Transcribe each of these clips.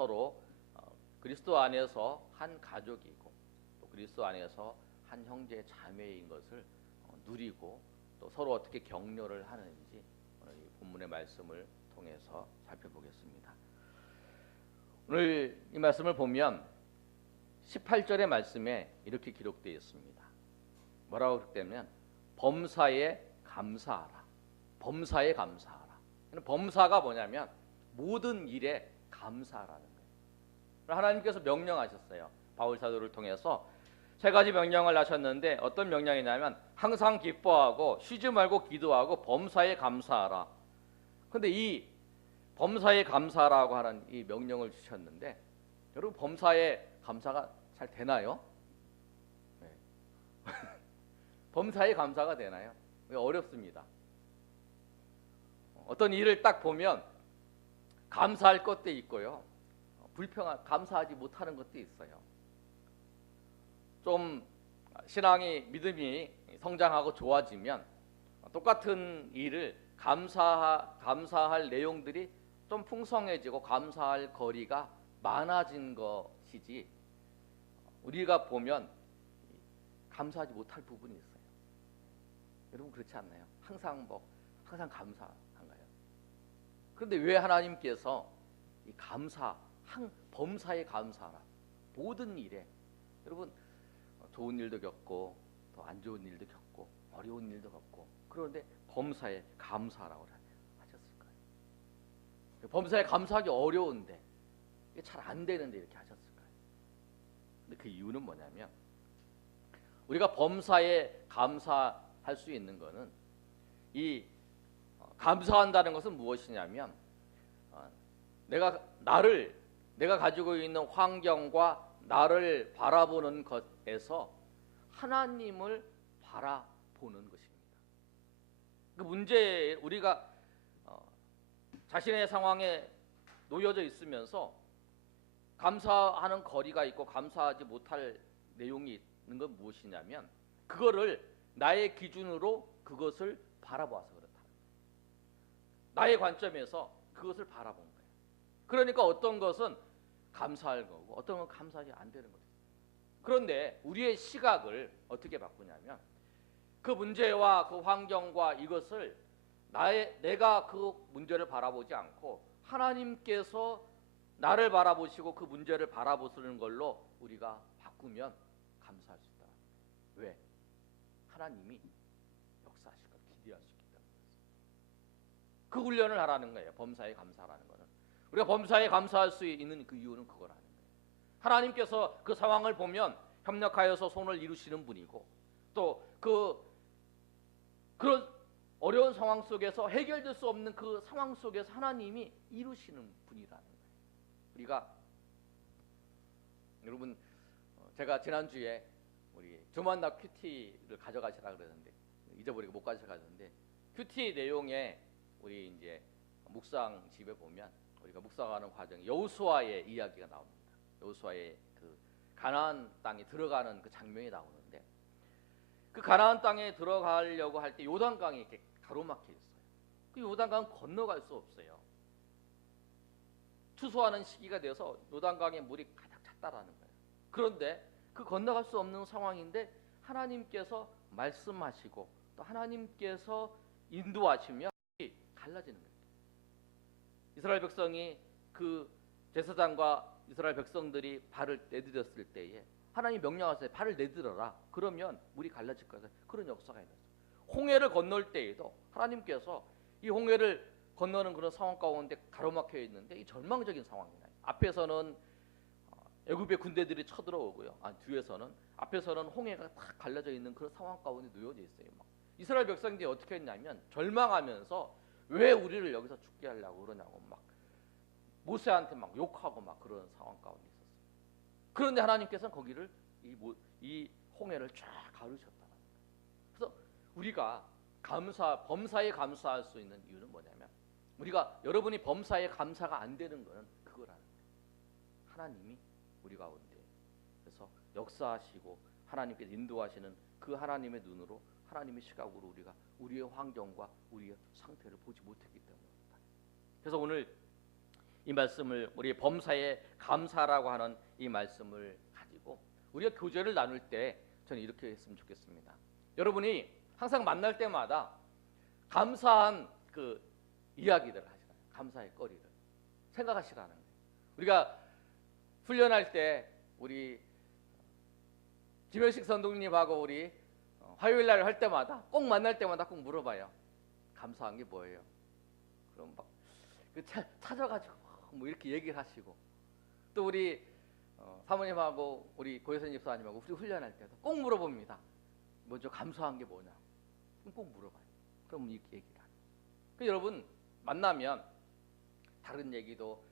서로 그리스도 안에서 한 가족이고 또 그리스도 안에서 한 형제 자매인 것을 누리고 또 서로 어떻게 격려를 하는지 오늘 이 본문의 말씀을 통해서 살펴보겠습니다. 오늘 이 말씀을 보면 18절의 말씀에 이렇게 기록되어 있습니다. 뭐라고 기록되면 범사에 감사하라. 범사에 감사하라. 범사가 뭐냐면 모든 일에 감사하라는 거예요. 하나님께서 명령하셨어요. 바울 사도를 통해서 세 가지 명령을 하셨는데 어떤 명령이냐면 항상 기뻐하고 쉬지 말고 기도하고 범사에 감사하라. 근데 이 범사에 감사라고 하는 이 명령을 주셨는데 여러분 범사에 감사가 잘 되나요? 네. 범사에 감사가 되나요? 어렵습니다. 어떤 일을 딱 보면 감사할 것도 있고요. 감사하지 못하는 것도 있어요. 좀 신앙이 믿음이 성장하고 좋아지면 똑같은 일을 감사할 내용들이 좀 풍성해지고 감사할 거리가 많아진 것이지 우리가 보면 감사하지 못할 부분이 있어요. 여러분 그렇지 않나요? 항상 감사한가요? 그런데 왜 하나님께서 이 범사에 감사하라. 모든 일에 여러분 좋은 일도 겪고 또 안 좋은 일도 겪고 어려운 일도 겪고 그런데 범사에 감사하라고 하셨을까요? 범사에 감사하기 어려운데 이게 잘 안 되는데 이렇게 하셨을까요? 근데 그 이유는 뭐냐면 우리가 범사에 감사할 수 있는 것은 이 감사한다는 것은 무엇이냐면 내가 가지고 있는 환경과 나를 바라보는 것에서 하나님을 바라보는 것입니다. 그 문제 우리가 자신의 상황에 놓여져 있으면서 감사하는 거리가 있고 감사하지 못할 내용이 있는 건 무엇이냐면 그거를 나의 기준으로 그것을 바라보아서 그렇다. 나의 관점에서 그것을 바라본 거예요. 그러니까 어떤 것은 감사할 거고 어떤 건 감사하지 안 되는 거죠. 그런데 우리의 시각을 어떻게 바꾸냐면 그 문제와 그 환경과 이것을 내가 그 문제를 바라보지 않고 하나님께서 나를 바라보시고 그 문제를 바라보시는 걸로 우리가 바꾸면 감사할 수 있다. 왜? 하나님이 역사하실 걸 기대할 수 있기 때문에 그 훈련을 하라는 거예요. 범사에 감사라는 거는 우리가 범사에 감사할 수 있는 그 이유는 그거라는 거예요. 하나님께서 그 상황을 보면 협력하여서 손을 이루시는 분이고 또 그런 어려운 상황 속에서 해결될 수 없는 그 상황 속에서 하나님이 이루시는 분이라는 거예요. 우리가 여러분 제가 지난주에 우리 조만나 큐티를 가져가시라 그러는데 잊어버리고 못 가져가셨는데 큐티 내용에 우리 이제 묵상 집에 보면 우리가 묵상하는 과정에 여호수아의 이야기가 나옵니다. 여호수아의 그 가나안 땅에 들어가는 그 장면이 나오는데 그 가나안 땅에 들어가려고 할 때 요단강이 이렇게 가로막혀 있어요. 그 요단강 건너갈 수 없어요. 추수하는 시기가 돼서 요단강에 물이 가득 찼다라는 거예요. 그런데 그 건너갈 수 없는 상황인데 하나님께서 말씀하시고 또 하나님께서 인도하시면 갈라지는 거예요. 이스라엘 백성이 그 제사장과 이스라엘 백성들이 발을 내디뎠을 때에 하나님 명령하세요. 발을 내들어라. 그러면 물이 갈라질 거다. 그런 역사가 있어요. 홍해를 건널 때에도 하나님께서 이 홍해를 건너는 그런 상황 가운데 가로막혀 있는데 이 절망적인 상황이나요. 앞에서는 애굽의 군대들이 쳐들어오고요. 뒤에서는 앞에서는 홍해가 탁 갈라져 있는 그런 상황 가운데 놓여져 있어요. 이스라엘 백성들이 어떻게 했냐면 절망하면서 왜 우리를 여기서 죽게 하려고 그러냐고 막 모세한테 막 욕하고 막 그런 상황 가운데 있었어요. 그런데 하나님께서는 거기를 이 홍해를 쫙 가르셨다는 거예요. 그래서 우리가 범사에 감사할 수 있는 이유는 뭐냐면 우리가 여러분이 범사에 감사가 안 되는 거는 그거라는 거예요. 하나님이 우리 가운데 그래서 역사하시고 하나님께서 인도하시는 그 하나님의 눈으로 하나님의 시각으로 우리가 우리의 환경과 우리의 상태를 보지 못했기 때문입니다. 그래서 오늘 이 말씀을 우리 범사에 감사라고 하는 이 말씀을 가지고 우리가 교제를 나눌 때 저는 이렇게 했으면 좋겠습니다. 여러분이 항상 만날 때마다 감사한 그 이야기들을 하시라. 감사의 거리를 생각하시라는 거예요. 우리가 훈련할 때 우리 김현식 선동님하고 우리 화요일 날 할 때마다 꼭 만날 때마다 꼭 물어봐요. 감사한 게 뭐예요? 그럼 막 찾아가지고 뭐 이렇게 얘기를 하시고, 또 우리 사모님하고 우리 고혜선 집사님하고 우리 훈련할 때도 꼭 물어봅니다. 먼저 감사한 게 뭐냐? 꼭 물어봐요. 그럼 이렇게 얘기를 하요. 여러분 만나면 다른 얘기도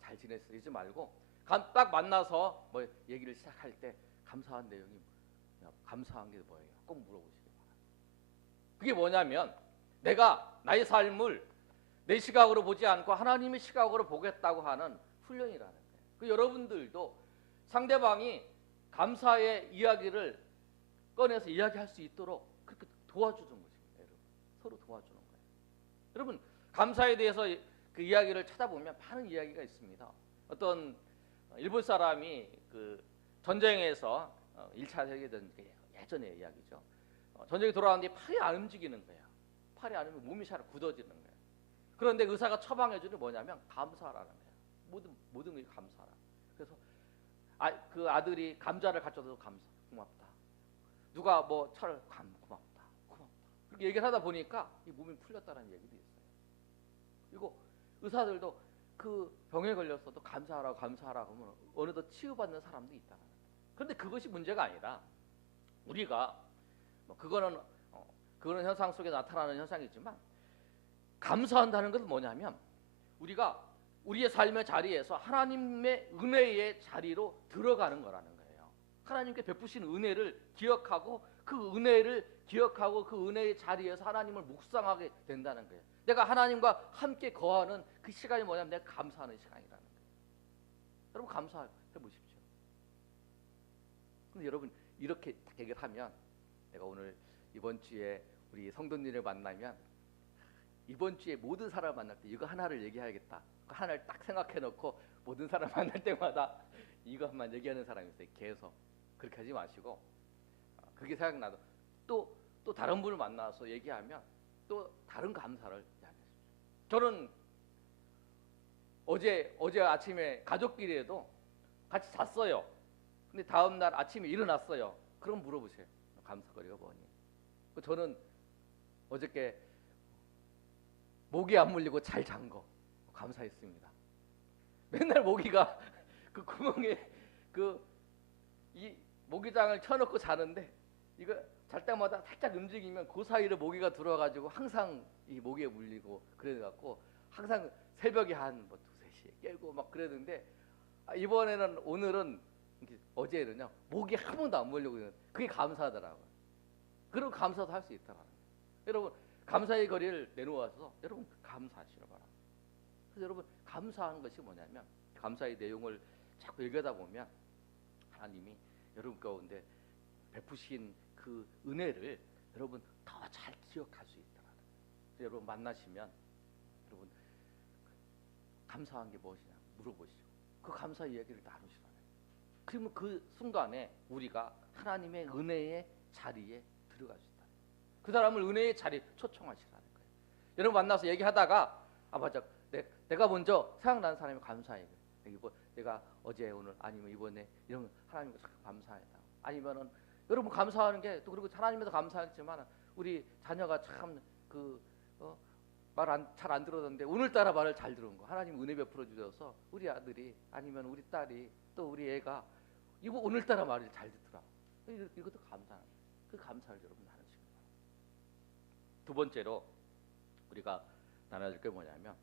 잘 지냈으지 말고 딱 만나서 뭐 얘기를 시작할 때 감사한 내용이 감사한 게 뭐예요? 꼭 물어보시기 바랍니다. 그게 뭐냐면 내가 나의 삶을 내 시각으로 보지 않고 하나님의 시각으로 보겠다고 하는 훈련이라는 거예요. 여러분들도 상대방이 감사의 이야기를 꺼내서 이야기할 수 있도록 그렇게 도와주는 것입니다. 여러분. 서로 도와주는 거예요. 여러분 감사에 대해서 그 이야기를 찾아보면 많은 이야기가 있습니다. 어떤 일본 사람이 그 전쟁에서 1차 세계대전 예전의 이야기죠. 전쟁이 돌아왔는데 팔이 안 움직이는 거예요. 팔이 안 움직이면 몸이 잘 굳어지는 거예요. 그런데 의사가 처방해 주는 게 뭐냐면 감사하라는 거예요. 모든 게 감사하라. 그래서 그 아들이 감자를 가져다도 고맙다. 누가 뭐 철 고맙다. 그렇게 얘기를 하다 보니까 이 몸이 풀렸다는 얘기도 있어요. 그리고 의사들도 그 병에 걸렸어도 감사하라고 하면 어느덧 치유받는 사람도 있다는 거예요. 그런데 그것이 문제가 아니라 우리가 그거는 현상 속에 나타나는 현상이지만 감사한다는 것은 뭐냐면 우리가 우리의 삶의 자리에서 하나님의 은혜의 자리로 들어가는 거라는 거예요. 하나님께 베푸신 은혜를 기억하고 그 은혜의 자리에서 하나님을 묵상하게 된다는 거예요. 내가 하나님과 함께 거하는 그 시간이 뭐냐면 내가 감사하는 시간이라는 거예요. 여러분 감사해 보십시오. 근데 여러분 이렇게 얘기를 하면 내가 오늘 이번 주에 우리 성도님을 만나면 이번 주에 모든 사람을 만날 때 이거 하나를 얘기해야겠다. 그 하나를 딱 생각해 놓고 모든 사람 만날 때마다 이것만 얘기하는 사람이 있어요. 계속. 그렇게 하지 마시고 그게 생각나도 또 다른 분을 만나서 얘기하면 또 다른 감사를 얘기하십시오. 저는 어제 아침에 가족끼리에도 같이 잤어요. 근데 다음 날 아침에 일어났어요. 그럼 물어보세요. 감사거리가 뭐니? 저는 어저께 모기 안 물리고 잘 잔 거 감사했습니다. 맨날 모기가 그 구멍에 이 모기장을 쳐놓고 자는데 이거 잘 때마다 살짝 움직이면 그 사이로 모기가 들어와가지고 항상 이 모기에 물리고 그래갖고 항상 새벽에 한 2-3시에 깨고 막 그랬는데 오늘은 어제는요 모기 한 번도 안 물리고 그게 감사하더라고요. 그리고 감사도 할 수 있더라고요. 여러분 감사의 거리를 내놓아서 여러분 감사하시라 바랍니다. 그래서 여러분 감사하는 것이 뭐냐면 감사의 내용을 자꾸 얘기하다 보면 하나님이 여러분 가운데 베푸신 그 은혜를 여러분 더 잘 기억할 수 있더라고요. 여러분 만나시면 여러분 감사한 게 무엇이냐 물어보시죠. 그 감사 이야기를 나누시라는 거예요. 그러면 그 순간에 우리가 하나님의 은혜의 자리에 들어갈 수 있다. 그 사람을 은혜의 자리에 초청하시라는 거예요. 여러분 만나서 얘기하다가 맞아 내가 먼저 생각나는 사람이 감사해요. 내가 어제 오늘 아니면 이번에 이런 하나님께 참 감사하다. 아니면은 여러분 감사하는 게 또 그리고 하나님에도 감사하지만 우리 자녀가 참 말 잘 안 들었는데 오늘따라 말을 잘 들은 거 하나님 은혜 베풀어 주셔서 우리 아들이 아니면 우리 딸이 또 우리 애가 이거 오늘따라 말을 잘 듣더라. 이것도 감사하는 그 감사를 여러분 나누시기 바랍니다. 두 번째로 우리가 나눠줄 게 뭐냐면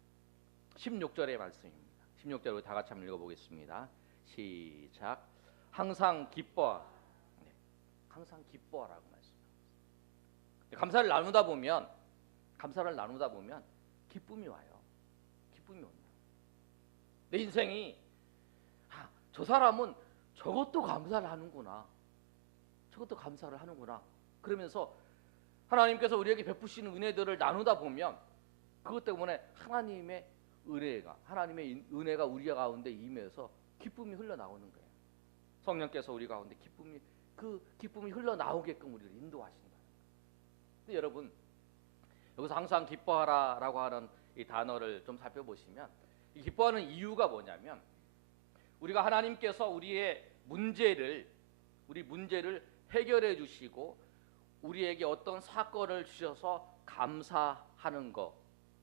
16절의 말씀입니다. 16절 우리 다 같이 한번 읽어보겠습니다. 시작. 항상 기뻐. 항상 기뻐하라고 말씀합니다. 감사를 나누다 보면 기쁨이 와요. 기쁨이 온다. 내 인생이 저 사람은 저것도 감사를 하는구나. 저것도 감사를 하는구나. 그러면서 하나님께서 우리에게 베푸시는 은혜들을 나누다 보면 그것 때문에 하나님의 은혜가, 하나님의 은혜가 우리 가운데 임해서 기쁨이 흘러나오는 거예요. 성령께서 우리 가운데 그 기쁨이 흘러나오게끔 우리를 인도하신다. 근데 여러분, 여기서 항상 기뻐하라라고 하는 이 단어를 좀 살펴보시면, 이 기뻐하는 이유가 뭐냐면, 우리가 하나님께서 우리 문제를 해결해 주시고 우리에게 어떤 사건을 주셔서 감사하는 것.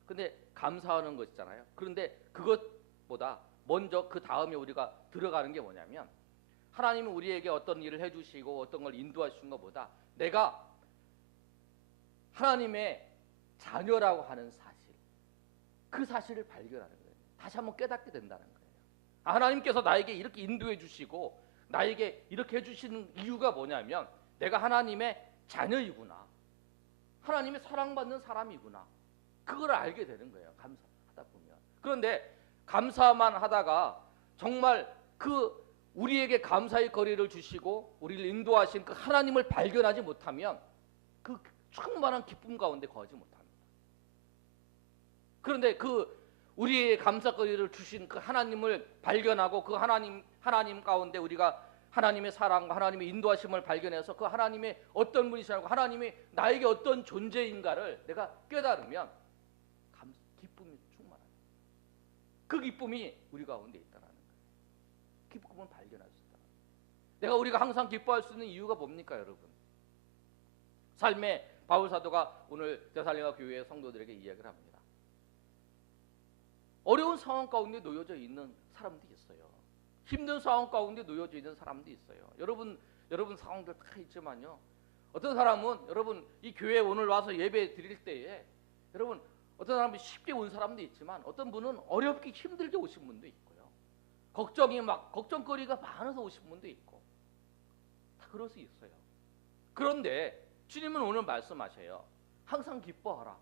근데 감사하는 것이잖아요. 그런데 그것보다 먼저 그 다음에 우리가 들어가는 게 뭐냐면, 하나님은 우리에게 어떤 일을 해주시고 어떤 걸 인도하시는 것보다 내가 하나님의 자녀라고 하는 사실, 그 사실을 발견하는 거예요. 다시 한번 깨닫게 된다는 거예요. 하나님께서 나에게 이렇게 인도해 주시고 나에게 이렇게 해주시는 이유가 뭐냐면, 내가 하나님의 자녀이구나, 하나님의 사랑받는 사람이구나, 그걸 알게 되는 거예요. 감사하다 보면. 그런데 감사만 하다가 정말 그 우리에게 감사의 거리를 주시고 우리를 인도하신 그 하나님을 발견하지 못하면 그 충만한 기쁨 가운데 거하지 못합니다. 그런데 그 우리의 감사거리를 주신 그 하나님을 발견하고 그 하나님 가운데 우리가 하나님의 사랑과 하나님의 인도하심을 발견해서 그 하나님의 어떤 분이시라고, 하나님이 나에게 어떤 존재인가를 내가 깨달으면 기쁨이 충만합니다. 그 기쁨이 우리 가운데 있다는 거예요. 기쁨을 발견할 수 있다. 우리가 항상 기뻐할 수 있는 이유가 뭡니까, 여러분? 삶의 바울 사도가 오늘 데살로니가 교회의 성도들에게 이야기를 합니다. 어려운 상황 가운데 놓여져 있는 사람도 있어요. 힘든 상황 가운데 놓여져 있는 사람도 있어요. 여러분 상황들 다 있지만요, 어떤 사람은 여러분 이 교회에 오늘 와서 예배 드릴 때에 여러분 어떤 사람은 쉽게 온 사람도 있지만 어떤 분은 어렵게 힘들게 오신 분도 있고요. 걱정거리가 많아서 오신 분도 있고, 다 그럴 수 있어요. 그런데 주님은 오늘 말씀하셔요. 항상 기뻐하라.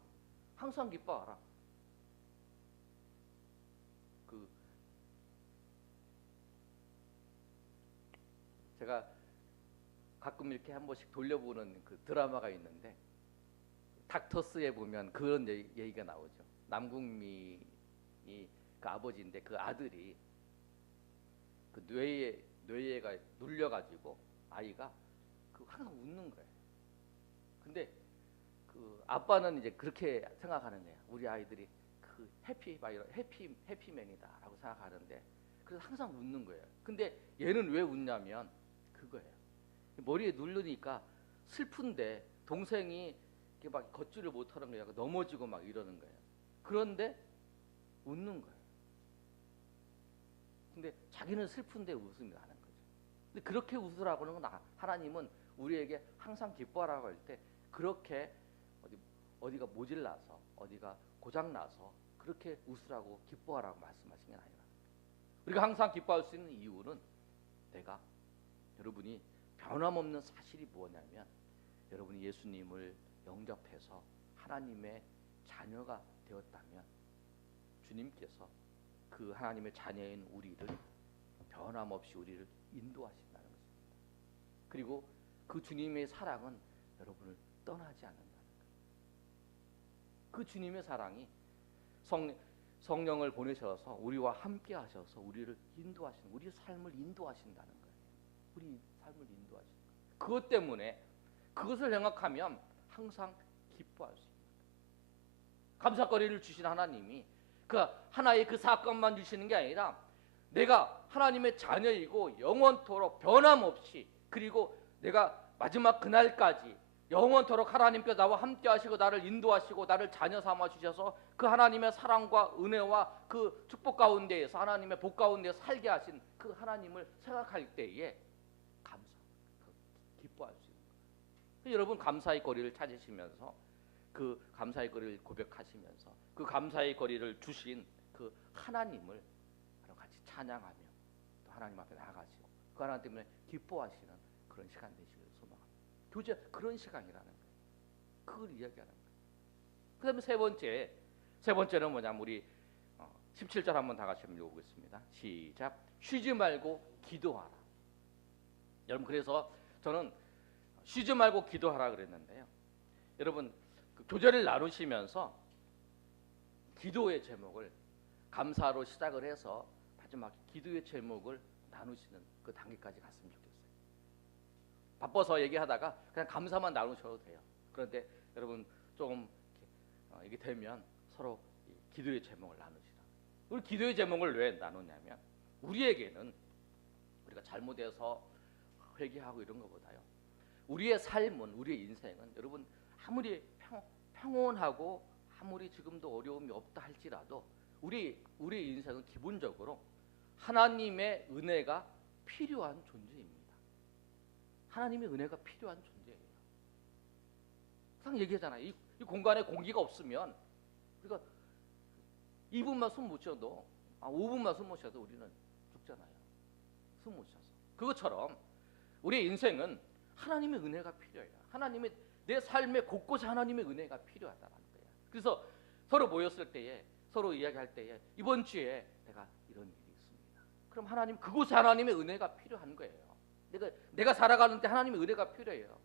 항상 기뻐하라. 제가 가끔 이렇게 한 번씩 돌려보는 그 드라마가 있는데, 닥터스에 보면 그런 얘기가 나오죠. 남궁미이 그 아버지인데 그 아들이 그 뇌가 눌려가지고 아이가 항상 웃는 거예요. 근데 그 아빠는 이제 그렇게 생각하는 거예요. 우리 아이들이 그 해피맨이다라고 생각하는데, 그래서 항상 웃는 거예요. 근데 얘는 왜 웃냐면 그거예요. 머리에 누르니까 슬픈데 동생이 이렇게 막 걷지를 못하는 거예요. 넘어지고 막 이러는 거예요. 그런데 웃는 거예요. 근데 자기는 슬픈데 웃음이 나는 거죠. 근데 그렇게 웃으라고는 하나님은 우리에게 항상 기뻐하라고 할 때 그렇게 어디가 모질라서 어디가 고장나서 그렇게 웃으라고 기뻐하라고 말씀하신 게 아니라, 우리가 항상 기뻐할 수 있는 이유는 여러분이 변함없는 사실이 뭐냐면, 여러분이 예수님을 영접해서 하나님의 자녀가 되었다면 주님께서 그 하나님의 자녀인 우리를 변함없이 우리를 인도하신다는 것입니다. 그리고 그 주님의 사랑은 여러분을 떠나지 않는다는 거예요. 그 주님의 사랑이 성령을 보내셔서 우리와 함께 하셔서 우리를 인도하시는, 우리의 삶을 인도하신다는 거예요. 우리 삶을 인도하시는 거예요. 그것 때문에 그것을 생각하면 항상 기뻐할 수 있는 거예요. 감사거리를 주신 하나님이 그 하나의 그 사건만 주시는 게 아니라 내가 하나님의 자녀이고 영원토록 변함없이, 그리고 내가 마지막 그날까지 영원토록 하나님께서 나와 함께 하시고 나를 인도하시고 나를 자녀 삼아 주셔서 그 하나님의 사랑과 은혜와 그 축복 가운데에서 하나님의 복 가운데 살게 하신 그 하나님을 생각할 때에 기뻐할 수 있는 거예요. 여러분 감사의 거리를 찾으시면서 그 감사의 거리를 고백하시면서 그 감사의 거리를 주신 그 하나님을 같이 찬양하며 또 하나님 앞에 나아가시고 그 하나님 때문에 기뻐하시는 그런 시간 되시길 소망합니다. 교제 그런 시간이라는 거예요. 그걸 이야기하는 거예요. 그 다음에 세 번째는 뭐냐면 우리 17절 한번 다 같이 한번 읽어보겠습니다. 시작. 쉬지 말고 기도하라. 여러분, 그래서 저는 쉬지 말고 기도하라 그랬는데요. 여러분 그 교제를 나누시면서 기도의 제목을 감사로 시작을 해서 마지막 기도의 제목을 나누시는 그 단계까지 갔으면 좋겠어요. 바빠서 얘기하다가 그냥 감사만 나누셔도 돼요. 그런데 여러분 조금 이게 되면 서로 기도의 제목을 나누시라. 우리 기도의 제목을 왜 나누냐면 우리에게는 우리가 잘못해서 회개하고 이런 것보다요, 우리의 삶은, 우리의 인생은 여러분 아무리 평온하고 아무리 지금도 어려움이 없다 할지라도 우리의 인생은 기본적으로 하나님의 은혜가 필요한 존재입니다. 하나님의 은혜가 필요한 존재예요. 항상 얘기하잖아요. 이 공간에 공기가 없으면 우리가 2분만 숨 못 쉬어도 5분만 숨 못 쉬어도 우리는 죽잖아요. 숨 못 쉬어서. 그것처럼 우리의 인생은 하나님의 은혜가 필요해요. 하나님의 내 삶의 곳곳에 하나님의 은혜가 필요하다는 거예요. 그래서 서로 모였을 때에 서로 이야기할 때에 이번 주에 내가 이런 일이 있습니다. 그럼 하나님 그곳에 하나님의 은혜가 필요한 거예요. 내가 살아가는데 하나님의 은혜가 필요해요.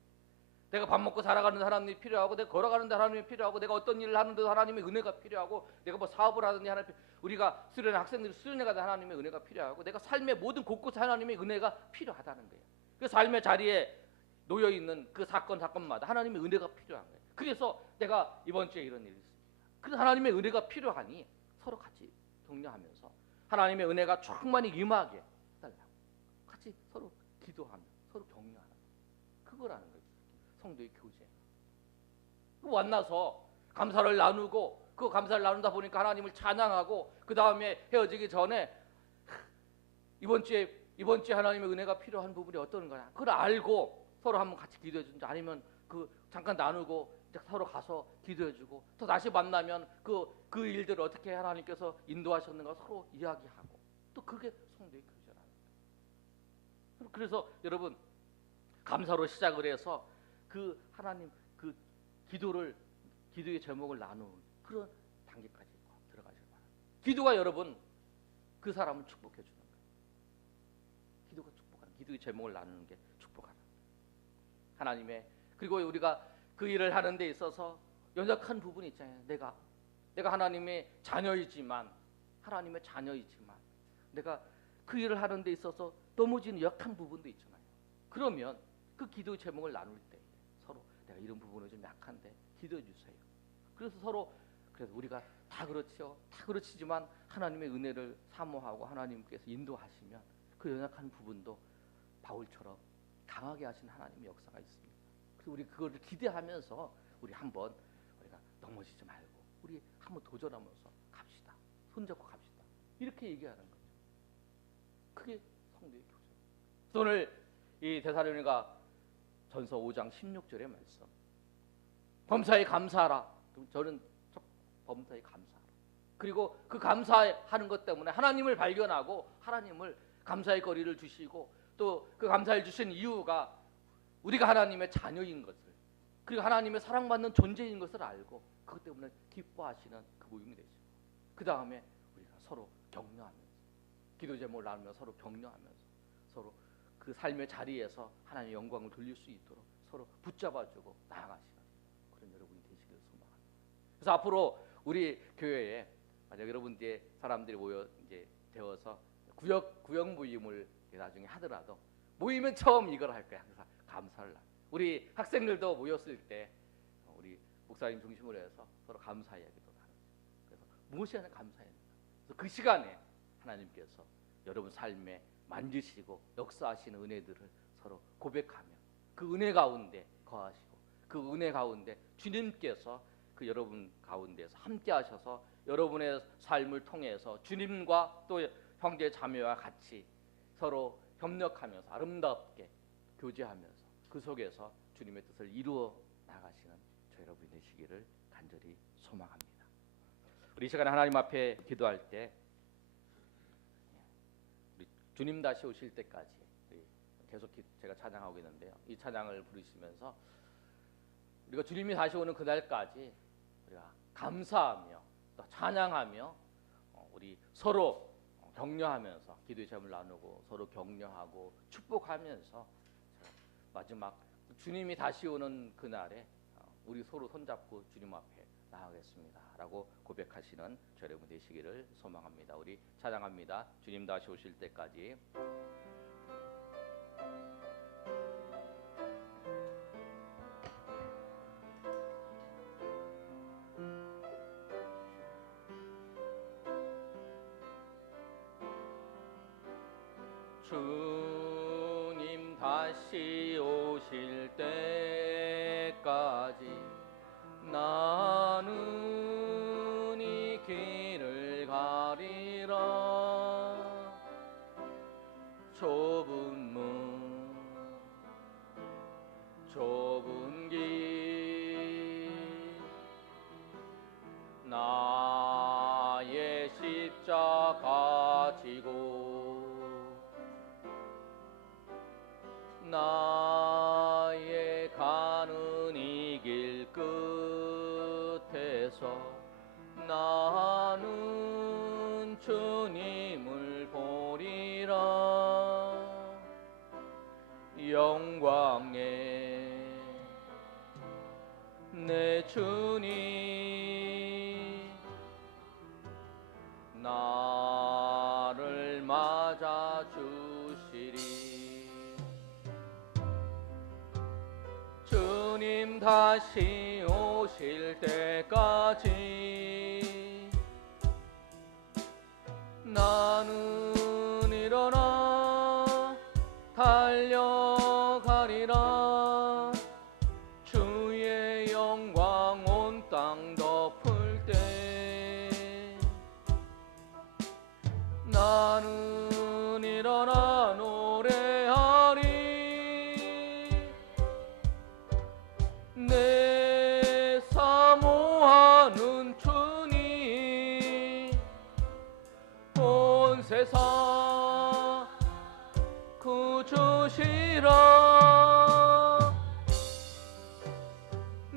내가 밥 먹고 살아가는데 하나님이 필요하고 내가 걸어가는데 하나님이 필요하고 내가 어떤 일을 하는데도 하나님의 은혜가 필요하고 내가 뭐 사업을 하든지 하나님 우리가 수련회 학생들이 수련회 가다 하나님의 은혜가 필요하고 내가 삶의 모든 곳곳에 하나님의 은혜가 필요하다는 거예요. 그 삶의 자리에 놓여 있는 그 사건마다 하나님의 은혜가 필요한 거예요. 그래서 내가 이번 주에 이런 일이 있습니다. 그래서 하나님의 은혜가 필요하니 서로 같이 격려하면서 하나님의 은혜가 충만히 임하게 해달라고 같이 서로 기도하며 서로 격려하는 그거라는 거예요. 성도의 교제. 만나서 감사를 나누고 그 감사를 나누다 보니까 하나님을 찬양하고 그 다음에 헤어지기 전에 이번 주에 하나님의 은혜가 필요한 부분이 어떤 거야? 그걸 알고 서로 한번 같이 기도해 준다. 아니면 그 잠깐 나누고 이제 서로 가서 기도해 주고 또 다시 만나면 그 일들을 어떻게 하나님께서 인도하셨는가 서로 이야기하고 또 그게 성도의 교제라는 거예요. 그래서 여러분 감사로 시작을 해서 그 하나님 그 기도의 제목을 나누는 그런 단계까지 들어가셔야 돼요. 기도가 여러분 그 사람을 축복해 주는 거예요. 기도가 축복하는 기도의 제목을 나누는 게 축복하는 거예요. 하나님의 그리고 우리가 그 일을 하는 데 있어서 연약한 부분이 있잖아요. 내가 하나님의 자녀이지만 내가 그 일을 하는 데 있어서 넘어지는 약한 부분도 있잖아요. 그러면 그 기도의 제목을 나눌 때 서로 내가 이런 부분은 좀 약한데 기도해 주세요. 그래서 서로 그래서 우리가 다 그렇지만 하나님의 은혜를 사모하고 하나님께서 인도하시면 그 연약한 부분도 바울처럼 강하게 하신 하나님의 역사가 있습니다. 그래서 우리 그거를 기대하면서 우리 한번 우리가 넘어지지 말고 우리 한번 도전하면서 갑시다. 손잡고 갑시다. 이렇게 얘기하는 거죠. 그게 성도의 교제. 오늘 이 데살로니가 전서 5장 16절의 말씀. 범사에 감사하라. 저는 범사에 감사하라. 그리고 그 감사하는 것 때문에 하나님을 발견하고 하나님을 감사의 거리를 주시고 또 그 감사를 주신 이유가 우리가 하나님의 자녀인 것을 그리고 하나님의 사랑받는 존재인 것을 알고 그것 때문에 기뻐하시는 그 모임이 되시고 그 다음에 우리가 서로 격려하면서 기도 제목을 나누며 서로 격려하면서 서로 그 삶의 자리에서 하나님의 영광을 돌릴 수 있도록 서로 붙잡아주고 나아가시는 그런 여러분이 되시기를 소망합니다. 그래서 앞으로 우리 교회에 만약 여러분들의 사람들이 모여 이제 되어서 구역 모임을 나중에 하더라도 모이면 처음 이걸 할 거야. 항상 감사를 나. 우리 학생들도 모였을 때 우리 목사님 중심으로 해서 서로 감사 이야기도 나누고 그래서 무엇이 하나 감사했는가. 그래서 그 시간에 하나님께서 여러분 삶에 만지시고 역사하시는 은혜들을 서로 고백하며 그 은혜 가운데 거하시고 그 은혜 가운데 주님께서 그 여러분 가운데서 함께 하셔서 여러분의 삶을 통해서 주님과 또 형제 자매와 같이 서로 협력하면서 아름답게 교제하면서 그 속에서 주님의 뜻을 이루어 나가시는 저 여러분이 되시기를 간절히 소망합니다. 우리 이 시간에 하나님 앞에 기도할 때 우리 주님 다시 오실 때까지 계속 제가 찬양하고 있는데요. 이 찬양을 부르시면서 우리가 주님이 다시 오는 그날까지 우리가 감사하며 또 찬양하며 우리 서로 격려하면서 기도의 제목을 나누고 서로 격려하고 축복하면서 마지막 주님이 다시 오는 그날에 우리 서로 손잡고 주님 앞에 나아가겠습니다 라고 고백하시는 저 여러분 되시기를 소망합니다. 우리 찬양합니다. 주님 다시 오실 때까지. 주님 다시 오실 때까지 나는 이 길을 가리라. 좁은 문 좁은 길 나의 십자가 지고 나의 가는 이 길 끝에서 나는 주님을 보리라. 영광에 내 주님 나를 맞아 주시리. 주님 다시 오실 때까지 나는 일어나 달려가리라. 주의 영광 온 땅 덮을 때 나는 일어나 노래하리. 내 사모하는 주님 온 세상 구주시라.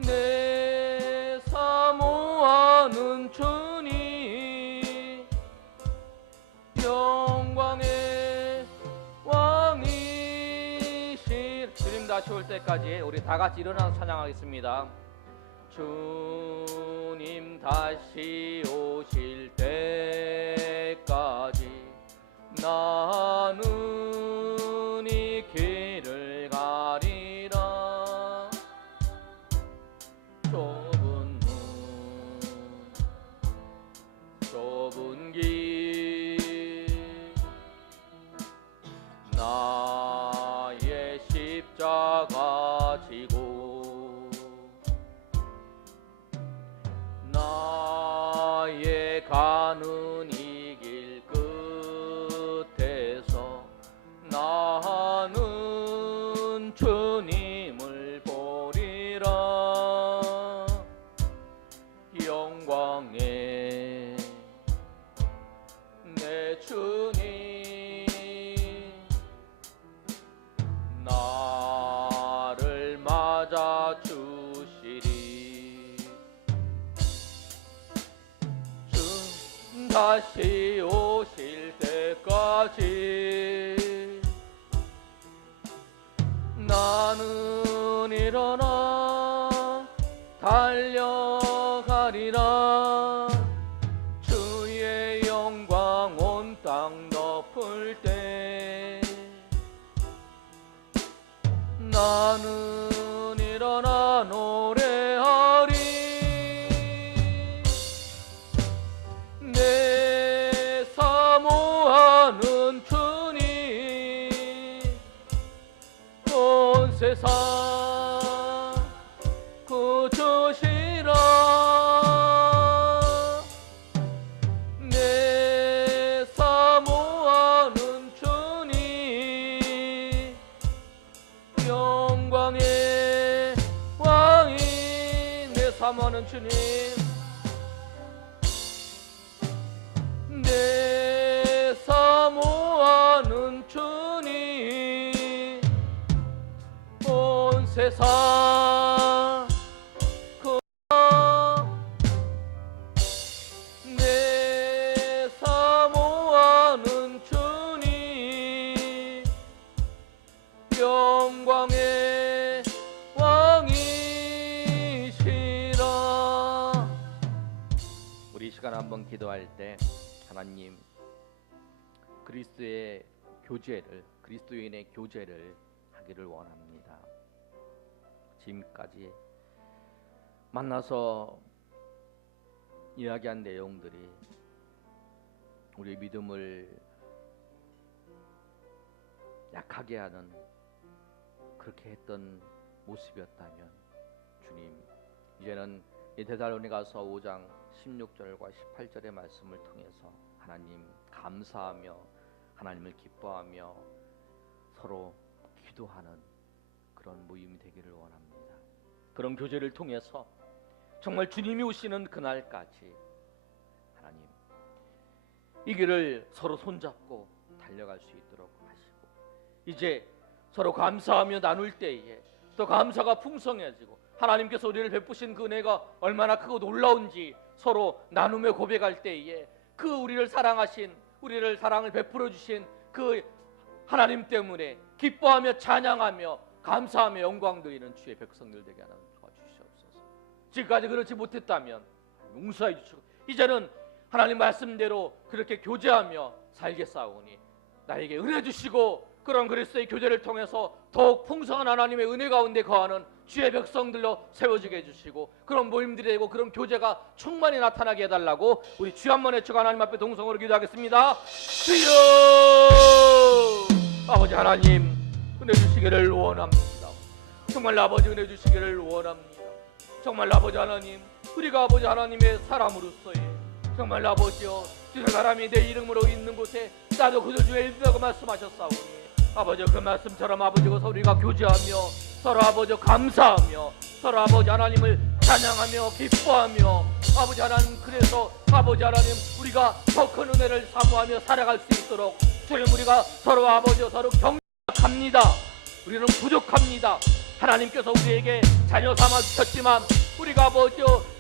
내 사모하는 주님 영광의 왕이시. 주님 다시 올 때까지 우리 다 같이 일어나서 찬양하겠습니다. 주님 다시 오실 때까지 나는 이 길을 가리라. 좁은 문 좁은 길 나의 십자가 지고 나의 가는 이 길 끝에서 나는 주님을 보리라. 영광에 내 주님 나를 맞아 주시리. 주 다시 오실 때까지 나는 일어나 달려가리라. 주의 영광 온 땅 덮을 때 나는 일어나 노래하리. 내 사모하는 주님 온 세상 구주시라. 내 사모하는 주님 영광의 왕이. 내 사모하는 주님 내 사모하는 주님 온 세상 내 사모하는 주님 영광의 왕이시라. 한번 기도할 때 하나님 그리스도의 교제를, 그리스도인의 교제를 하기를 원합니다. 지금까지 만나서 이야기한 내용들이 우리의 믿음을 약하게 하는 그렇게 했던 모습이었다면 주님, 이제는 이 데살로니가서 5장 16절과 18절의 말씀을 통해서 하나님 감사하며 하나님을 기뻐하며 서로 기도하는 그런 모임이 되기를 원합니다. 그런 교제를 통해서 정말 주님이 오시는 그날까지 하나님 이 길을 서로 손잡고 달려갈 수 있도록 하시고, 이제 서로 감사하며 나눌 때에 또 감사가 풍성해지고 하나님께서 우리를 베푸신 그 은혜가 얼마나 크고 놀라운지 서로 나누며 고백할 때에 그 우리를 사랑하신, 우리를 사랑을 베풀어 주신 그 하나님 때문에 기뻐하며 찬양하며 감사하며 영광 드리는 주의 백성들 되게 하나님 도와주시옵소서. 지금까지 그렇지 못했다면 용서해 주시고 이제는 하나님 말씀대로 그렇게 교제하며 살겠사오니 나에게 은혜 주시고 그런 그리스도의 교제를 통해서 더욱 풍성한 하나님의 은혜 가운데 거하는 주의 백성들로 세워지게 해주시고 그런 모임들이 되고 그런 교제가 충만히 나타나게 해달라고 우리 주 한번 외치고 하나님 앞에 동성으로 기도하겠습니다. 주여! 아버지 하나님 은혜 주시기를 원합니다. 정말 아버지 은혜 주시기를 원합니다. 정말 아버지 하나님, 우리가 아버지 하나님의 사람으로서의 정말 아버지여 주의 사람이 내 이름으로 있는 곳에 나도 그들 중에 일부라고 말씀하셨사오니 아버지 그 말씀처럼 아버지가 서로 우리가 교제하며 서로 아버지 감사하며 서로 아버지 하나님을 찬양하며 기뻐하며 아버지 하나님, 그래서 아버지 하나님 우리가 더 큰 은혜를 사모하며 살아갈 수 있도록 주님, 우리가 서로 아버지 서로 경력합니다. 우리는 부족합니다. 하나님께서 우리에게 자녀 삼아 주셨지만 우리가 아버지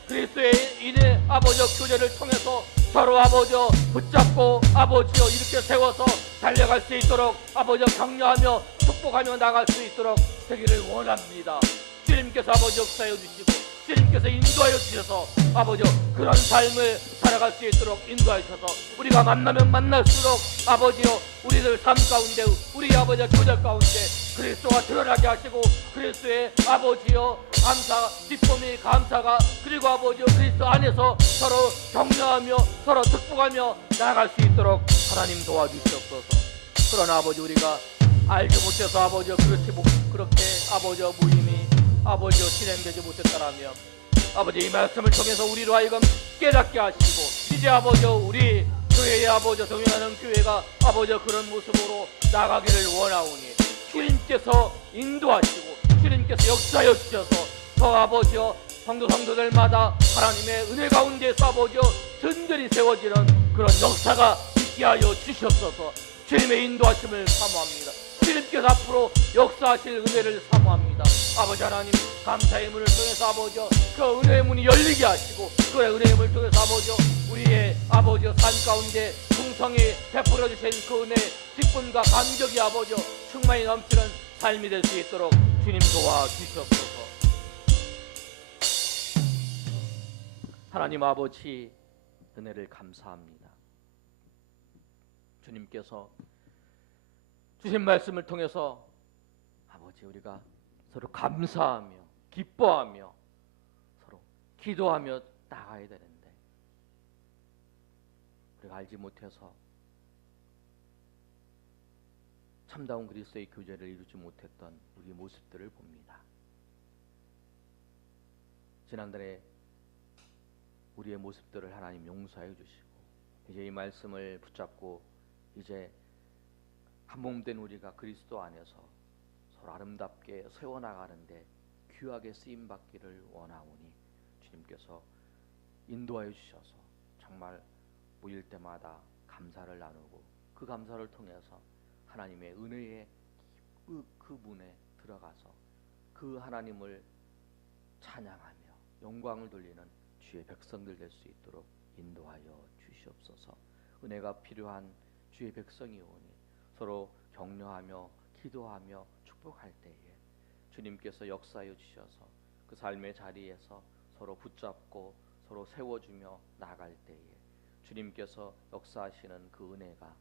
그리스도의 인의 아버지 교제를 통해서 서로 아버지 붙잡고 아버지여 이렇게 세워서 달려갈 수 있도록 아버지 격려하며 축복하며 나갈 수 있도록 되기를 원합니다. 주님께서 아버지 역사해 주시고 주님께서 인도하여 주셔서 아버지 그런 삶을 살아갈 수 있도록 인도하여 주셔서 우리가 만나면 만날수록 아버지여 우리들 삶 가운데 우리 아버지 교제 가운데 그리스도가 드러나게 하시고 그리스도의 아버지여 감사, 기쁨이 감사가 그리고 아버지여 그리스도 안에서 서로 격려하며 서로 축복하며 나아갈 수 있도록 하나님 도와주시옵소서. 그러나 아버지 우리가 알지 못해서 아버지여 그렇게 아버지여 모임이 아버지여 진행되지 못했다라면 아버지 이 말씀을 통해서 우리로 하여금 깨닫게 하시고 이제 아버지여 우리 교회의 아버지여 동행하는 교회가 아버지여 그런 모습으로 나가기를 원하오니 주님께서 인도하시고 주님께서 역사하여 주셔서 더 아버지여 성도들마다 하나님의 은혜 가운데서 아버지여 든든히 세워지는 그런 역사가 있게 하여 주셨소서. 주님의 인도하심을 사모합니다. 주님께서 앞으로 역사하실 은혜를 사모합니다. 아버지 하나님 감사의 문을 통해서 아버지여 그 은혜의 문이 열리게 하시고 그 은혜의 문을 통해서 아버지여 우리의 아버지여 삶 가운데 풍성히 베풀어 주신 그 은혜 기쁨과 감격이 아버지여 충만히 넘치는 삶이 될 수 있도록 주님 도와주시옵소서. 하나님 아버지 은혜를 감사합니다. 주님께서 주신 말씀을 통해서 아버지 우리가 서로 감사하며 기뻐하며 서로 기도하며 나가야 되는데 우리가 알지 못해서 참다운 그리스도의 교제를 이루지 못했던 우리 모습들을 봅니다. 지난달에 우리의 모습들을 하나님 용서해 주시고 이제 이 말씀을 붙잡고 이제 한 몸 된 우리가 그리스도 안에서 서로 아름답게 세워나가는데 귀하게 쓰임받기를 원하오니 주님께서 인도하여 주셔서 정말 모일 때마다 감사를 나누고 그 감사를 통해서 하나님의 은혜의 그 문에 들어가서 그 하나님을 찬양하며 영광을 돌리는 주의 백성들 될 수 있도록 인도하여 주시옵소서. 은혜가 필요한 주의 백성이 오니 서로 격려하며 기도하며 축복할 때에 주님께서 역사하여 주셔서 그 삶의 자리에서 서로 붙잡고 서로 세워주며 나아갈 때에 주님께서 역사하시는 그 은혜가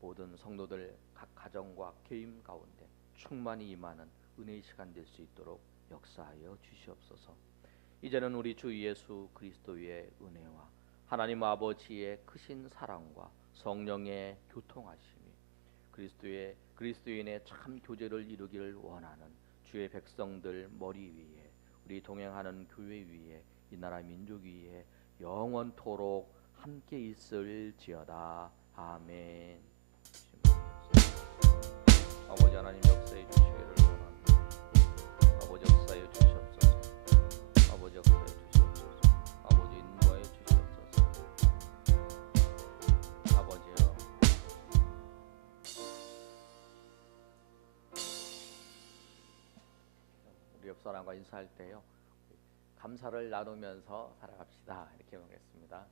모든 성도들 각 가정과 개인 가운데 충만히 임하는 은혜의 시간 될 수 있도록 역사하여 주시옵소서. 이제는 우리 주 예수 그리스도의 은혜와 하나님 아버지의 크신 사랑과 성령의 교통하심이 그리스도인의 참 교제를 이루기를 원하는 주의 백성들 머리 위에, 우리 동행하는 교회 위에, 이 나라 민족 위에 영원토록 함께 있을지어다. 아멘. 아버지 하나님 역사해 주시기를 원합니다. 아버지 역사해 주시옵소서. 아버지 역사해 주시옵소서. 아버지 인도하여 주시옵소서. 아버지여, 우리 옆 사람과 인사할 때요, 감사를 나누면서 살아갑시다, 이렇게 하겠습니다.